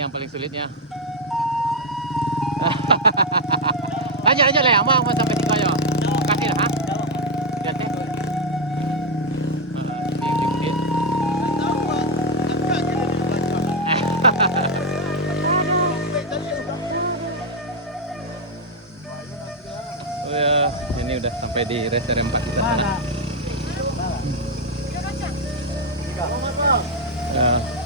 yang paling sulitnya. Lanjut lah, mau sampai sini aja. Kasih dah, ha? Lihat ni. Ini yang dikit. Oh ya, ini udah sampai di rest area 4 kita sana. Ya.